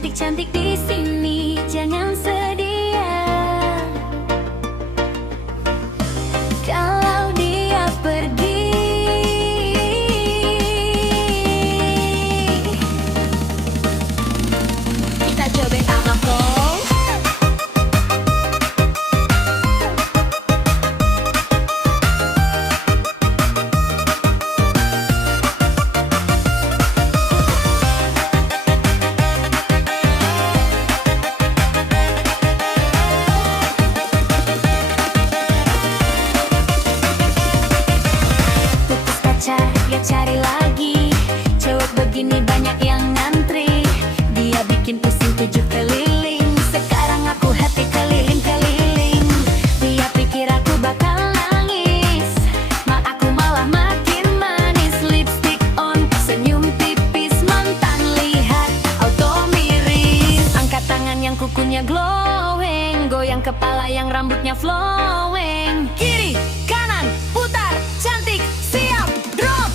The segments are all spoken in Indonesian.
cantik-cantik di sini, jangan sedih ya. Kalau dia pergi, kita coba aku. Ya cari lagi, cowok begini banyak yang ngantri. Dia bikin pusing 7 keliling. Sekarang aku happy keliling-keliling. Dia pikir aku bakal nangis, mak aku malah makin manis. Lipstick on, senyum tipis, mantan lihat auto miris. Angkat tangan yang kukunya glowing, goyang kepala yang rambutnya flowing. Kiri, kanan, putar, cantik, siap, drop.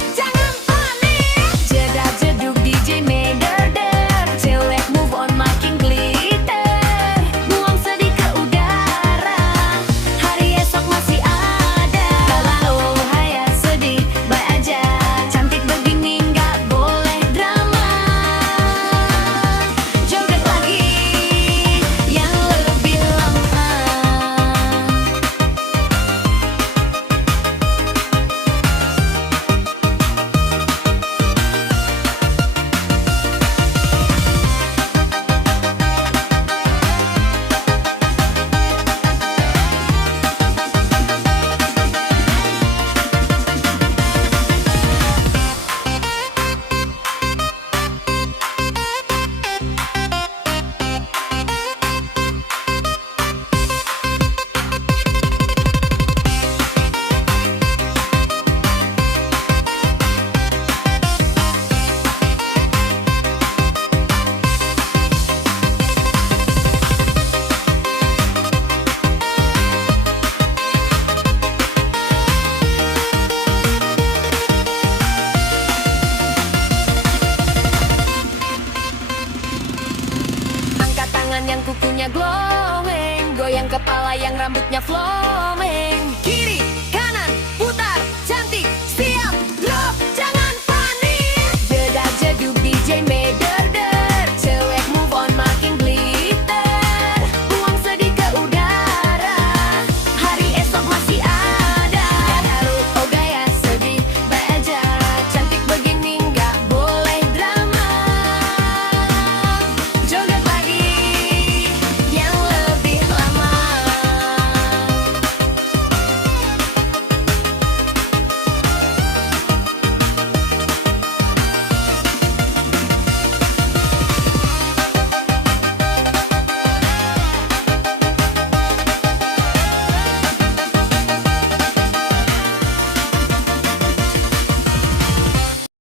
Yang kukunya glowing, goyang kepala yang rambutnya flowing.